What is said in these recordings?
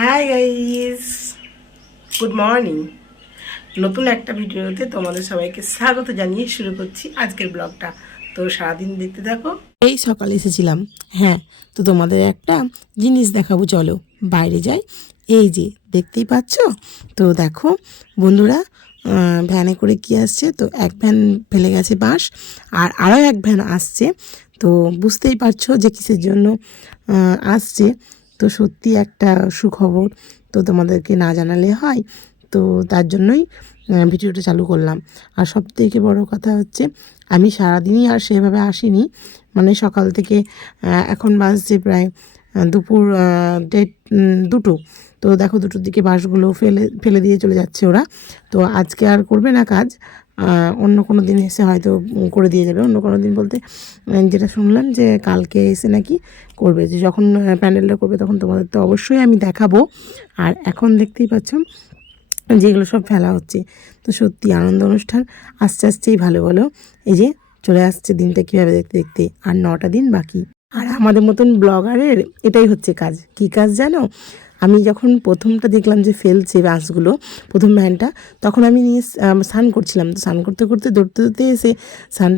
Hi guys good morning নতুন একটা ভিডিওতে তোমাদের সবাইকে স্বাগত জানিয়ে শুরু করছি আজকের ব্লগটা। তো সারাদিন দেখতে থাকো। এই সকালে এসেছিলাম। হ্যাঁ তো তোমাদের একটা জিনিস দেখাবো, চলো। বাইরে যাই। এই যে, দেখতেই পাচ্ছ? তো দেখো, বন্ধুরা ভ্যানে করে কি আসছে? তো এক ভ্যান ফেলে গেছে বাঁশ, আর আরও এক ভ্যান আসছে। তো বুঝতেই পারছ যে কিসের জন্য আসছে। তো সত্যি একটা সুখবর তো তোমাদেরকে না জানালে হয়। তো তার জন্যই ভিডিওটা চালু করলাম। আর সব থেকে বড় কথা হচ্ছে, আমি সারাদিনই আর সেভাবে আসিনি। মানে সকাল থেকে এখন বাজছে প্রায় দুপুর দেড় দুটো। তো দেখো দুটোর দিকে বাঁশগুলো ফেলে ফেলে দিয়ে চলে যাচ্ছে ওরা। তো আজকে আর করবে না কাজ। অন্য কোনো দিন এসে হয়তো করে দিয়ে যাবে। অন্য কোনো দিন বলতে যেটা শুনলাম যে কালকে এসে নাকি করবে। যে যখন প্যান্ডেলটা করবে তখন তোমাদের তো অবশ্যই আমি দেখাবো। আর এখন দেখতেই পাচ্ছ যেগুলো সব ফেলা হচ্ছে। তো সত্যি আনন্দ অনুষ্ঠান। আস্তে আস্তেই ভালো বলো। এই যে চলে আসছে দিনটা কীভাবে দেখতে দেখতে। আর নটা দিন বাকি। আর আমাদের মতন ব্লগারের এটাই হচ্ছে কাজ। কি কাজ জানো? আমি যখন প্রথমটা দেখলাম যে ফেলছে বাসগুলো, প্রথম ভ্যানটা, তখন আমি নিয়ে স্নান করছিলাম। তো স্নান করতে করতে, দৌড়তে দৌড়তে এসে স্নান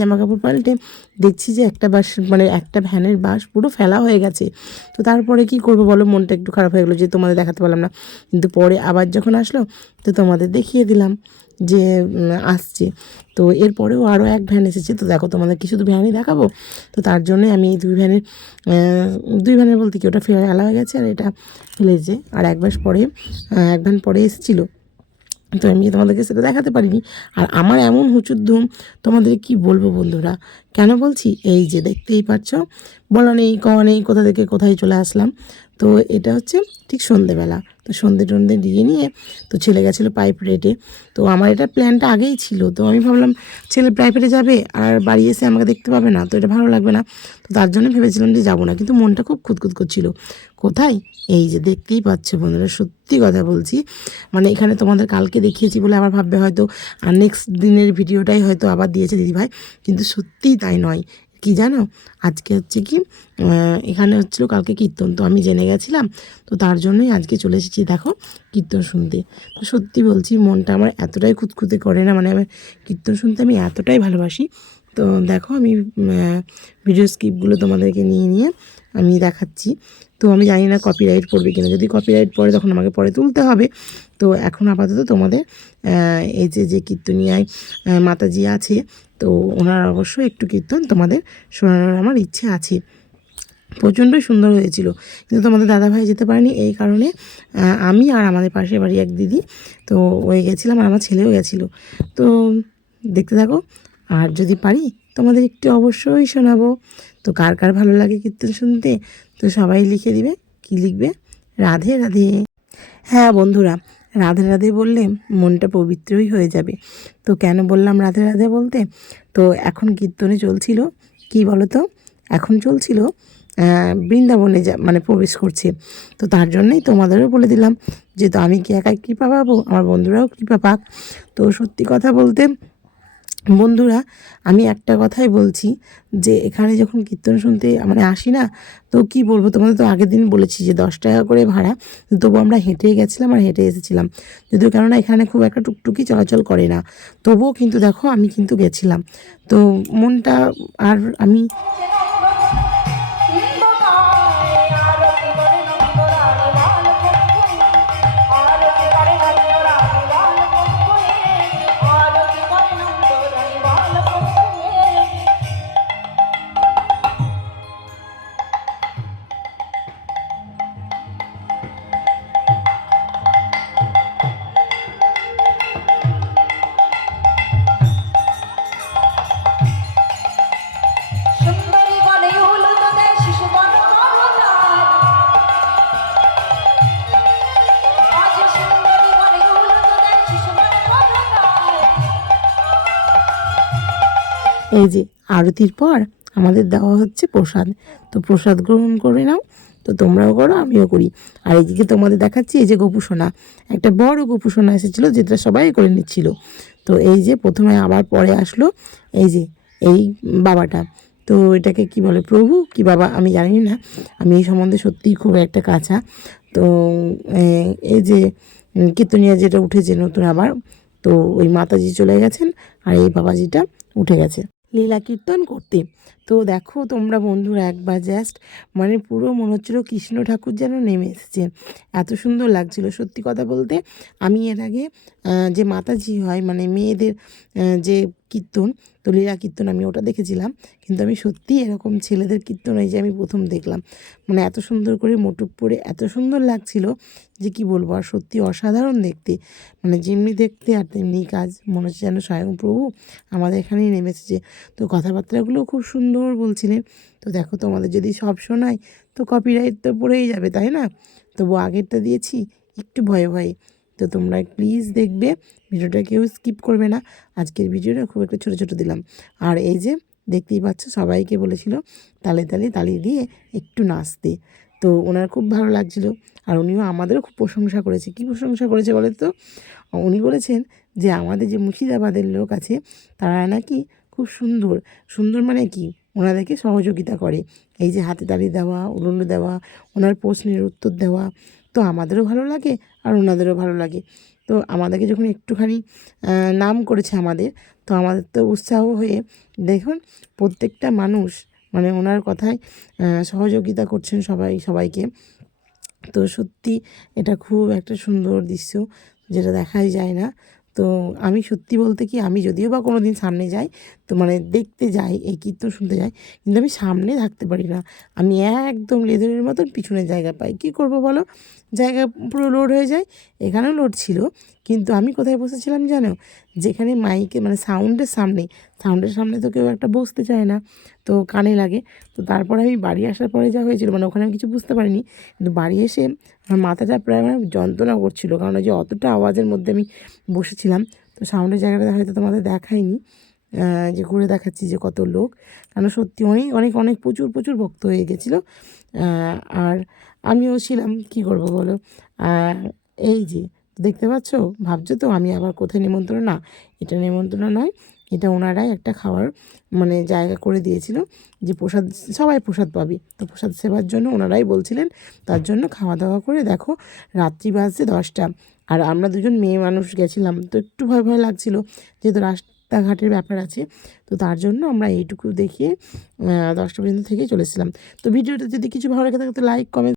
জামা কাপড় পাল্টে দেখছি যে একটা বাস মানে একটা ভ্যানের বাস পুরো ফেলা হয়ে গেছে। তো তারপরে কি করব বলো? মনটা একটু খারাপ হয়ে গেলো যে তোমাদের দেখাতে পারলাম না। কিন্তু পরে আবার যখন আসলো, তো তোমাদের দেখিয়ে দিলাম যে আসছে। তো এরপরেও আরও এক ভ্যান এসেছে। তো দেখো তোমাদের কি শুধু ভ্যানই দেখাবো? তো তার জন্যে আমি এই দুই ভ্যানের দুই ভ্যানের বলতে কি? ওটা ফেলা হয়ে গেছে আর এটা ফেলেছে। আর এক মাস পরে এক ভ্যান পরে এসেছিল। তো আমি তোমাদেরকে সেটা দেখাতে পারিনি। আর আমার এমন হুচুর ধুম, তোমাদের কি বলব বন্ধুরা? কেন বলছি? এই যে দেখতেই পাচ্ছ, বলো নেই কওয়া নেই, কোথা থেকে কোথায় চলে আসলাম। তো এটা হচ্ছে ঠিক সন্ধেবেলা। তো সন্ধে টন্ধে দিয়ে নিয়ে তো ছেলে গেছিল রেটে তো আমার এটা প্ল্যানটা আগেই ছিল। তো আমি ভাবলাম, ছেলে প্রাইভেটে যাবে আর বাড়ি এসে আমাকে দেখতে পাবে না, তো এটা ভালো লাগবে না। তো তার জন্য ভেবেছিলাম যে যাব না, কিন্তু মনটা খুব খুঁতখুত করছিল। কোথায়? এই যে দেখতেই পাচ্ছ বন্ধুরা, সত্যি কথা বলছি। মানে এখানে তোমাদের কালকে দেখিয়েছি বলে আবার ভাববে হয়তো, আর নেক্সট দিনের ভিডিওটাই হয়তো আবার দিয়েছে দিদিভাই। কিন্তু সত্যিই তাই নয়। কি জানো? আজকে হচ্ছে কি এখানে হচ্ছিল কালকে কীর্তন, তো আমি জেনে গেছিলাম। তো তার জন্যই আজকে চলে এসেছি, দেখো, কীর্তন শুনতে। তো সত্যি বলছি, মনটা আমার এতটাই খুঁতখুঁতে করে না মানে আমার কীর্তন শুনতে আমি এতটাই ভালোবাসি। তো দেখো, আমি ভিডিও স্কিপগুলো তোমাদেরকে নিয়ে নিয়ে আমি দেখাচ্ছি। তো আমি জানি না কপিরাইট পড়বে কিনা। যদি কপিরাইট পড়ে, তখন আমাকে পরে তুলতে হবে। তো এখন আপাতত তোমাদের এই যে যে কীর্তনিয়ায় মাতাজি আছে তো ওনার অবশ্যই একটু কীর্তন তোমাদের শোনানোর আমার ইচ্ছে আছে। প্রচণ্ডই সুন্দর হয়েছিল। কিন্তু তোমাদের দাদাভাই যেতে পারেনি এই কারণে আমি আর আমাদের পাশের বাড়ি এক দিদি, তো ওই গেছিলাম আর আমার ছেলেও গেছিল। তো দেখতে থাকো, আর যদি পারি তোমাদের একটু অবশ্যই শোনাবো। তো কার কার ভালো লাগে কীর্তন শুনতে, তো সবাই লিখে দিবে, কি লিখবে? রাধে রাধে। হ্যাঁ বন্ধুরা রাধে রাধে বললে মনটা পবিত্রই হয়ে যাবে। তো কেন বললাম রাধে রাধে বলতে? তো এখন কীর্তনে চলছিল। কি বলো তো এখন চলছিল বৃন্দাবনে যা মানে প্রবেশ করছে। তো তার জন্যই তোমাদেরও বলে দিলাম যে, তো আমি কি একাই কৃপা পাবো? আমার বন্ধুরাও কৃপা পাক। তো সত্যি কথা বলতে বন্ধুরা, আমি একটা কথাই বলছি যে, এখানে যখন কীর্তন শুনতে মানে আসি না, তো কি বলব? তোমাদের তো আগের দিন বলেছি যে, দশ টাকা করে ভাড়া। তবু আমরা হেঁটে গেছিলাম আর হেঁটে এসেছিলাম। যদিও কেননা এখানে খুব একটা টুকটুকি চলাচল করে না। তবুও কিন্তু দেখো, আমি কিন্তু গেছিলাম। তো মনটা আর আমি এই যে আরতির পর আমাদের দেওয়া হচ্ছে প্রসাদ। তো প্রসাদ গ্রহণ করে নাও, তো তোমরাও করো, আমিও করি। আর এইদিকে তোমাদের দেখাচ্ছি এই যে গোপুসোনা একটা বড় গোপুসোনা এসেছিল, যেটা সবাই করে নিচ্ছিল। তো এই যে প্রথমে আবার পরে আসলো এই যে, এই বাবাটা। তো এটাকে কি বলে, প্রভু কি বাবা আমি জানি না। আমি এই সম্বন্ধে সত্যিই খুব একটা কাঁচা। তো এই যে কীর্তনিয়া যেটা উঠেছে নতুন আবার, তো ওই মাতাজি চলে গেছেন, আর এই বাবাজিটা উঠে গেছে। লীলা কীর্তন করতে। তো দেখো তোমরা বন্ধুরা একবার জাস্ট মানে পুরো মনে হচ্ছিল কৃষ্ণ ঠাকুর যেন নেমে এসেছে। এত সুন্দর লাগছিল সত্যি কথা বলতে। আমি এর আগে যে মাতাজি হয় মানে মেয়েদের যে কীর্তন, তো লীলা কীর্তন আমি ওটা দেখেছিলাম। কিন্তু আমি সত্যি এরকম ছেলেদের কীর্তন এই যে আমি প্রথম দেখলাম। মানে এত সুন্দর করে মোটুক পরে এত সুন্দর লাগছিল যে কি বলব, আর সত্যি অসাধারণ দেখতে। মানে যেমনি দেখতে আর তেমনি কাজ, মনে হচ্ছে যেন স্বয়ং প্রভু আমাদের এখানেই নেমে এসেছে তো কথাবার্তাগুলো খুব সুন্দর বলছিলেন তো দেখো তোমাদের যদি সব শোনায়, তো কপিরাইট তো পড়েই যাবে, তাই না? তবু আগেরটা দিয়েছি, একটু ভয়ে ভয়ে। তো তোমরা প্লিজ দেখবে, ভিডিওটা কেউ স্কিপ করবে না। আজকের ভিডিওটা খুব একটা ছোটো ছোটো দিলাম। আর এই যে দেখতেই পাচ্ছ, সবাইকে বলেছিল তালে তালে তালি দিয়ে একটু নাচতে। তো ওনার খুব ভালো লাগছিল আর উনিও আমাদেরও খুব প্রশংসা করেছে। কী প্রশংসা করেছে বলে তো? উনি বলেছেন যে আমাদের যে মুর্শিদাবাদের লোক আছে, তারা নাকি খুব সুন্দর। সুন্দর মানে কি? ওনাদেরকে সহযোগিতা করে। এই যে হাতে তালি দেওয়া উলুন্ড দেওয়া, ওনার প্রশ্নের উত্তর দেওয়া তো আমাদেরও ভালো লাগে আর ওনাদেরও ভালো লাগে। তো আমাদেরকে যখন একটুখানি নাম করেছে আমাদের, তো আমাদের তো উৎসাহ হয়ে দেখুন প্রত্যেকটা মানুষ মানে ওনার কথায় সহযোগিতা করছেন সবাই, সবাইকে। তো সত্যি এটা খুব একটা সুন্দর দৃশ্য যেটা দেখাই যায় না। তো আমি সত্যি বলতে কি আমি যদিও বা কোনো দিন সামনে যাই তো মানে দেখতে যাই এই কীর্তন শুনতে যাই কিন্তু আমি সামনে থাকতে পারি না। আমি একদম লেদরের মতন পিছনে জায়গা পাই। কী করব বলো? জায়গা পুরো লোড হয়ে যায়। এখানেও লোড ছিল কিন্তু আমি কোথায় বসেছিলাম জানো? যেখানে মাইকে মানে সাউন্ডের সামনে। সাউন্ডের সামনে তো কেউ একটা বসতে চায় না তো কানে লাগে। তো তারপরে আমি বাড়ি আসার পরে যা হয়েছিল মানে ওখানে আমি কিছু বুঝতে পারিনি। কিন্তু বাড়ি এসে আমার মাথাটা প্রায় মানে যন্ত্রণা করছিল কারণ ওই যে অতটা আওয়াজের মধ্যে আমি বসেছিলাম তো সাউন্ডের জায়গাটা হয়তো তোমাদের দেখাইনি আহ, যে ঘুরে দেখাচ্ছি যে কত লোক। কারণ সত্যি অনেক অনেক অনেক প্রচুর প্রচুর ভক্ত হয়ে গেছিল। আর আমিও ছিলাম। কি করব বলো? এই যে, দেখতে পাচ্ছ? ভাবছ তো আমি আবার কোথায় নিমন্ত্রণ? না, এটা নিমন্ত্রণ নয়। এটা ওনারাই একটা খাওয়ার মানে জায়গা করে দিয়েছিল যে প্রসাদ, সবাই প্রসাদ পাবে। তো প্রসাদ সেবার জন্য ওনারাই বলছিলেন, তার জন্য খাওয়া দাওয়া করে দেখো, রাত্রি বাজছে দশটা। আর আমরা দুজন মেয়ে মানুষ গেছিলাম, তো একটু ভয় ভয় লাগছিল। যেহেতু রাস্তাঘাটের ব্যাপার আছে। তো তার জন্য আমরা এইটুকু দেখিয়ে দশটা পর্যন্ত থেকেই চলেছিলাম। তো ভিডিওটা যদি কিছু ভালো লাগে থাকে তো লাইক কমেন্ট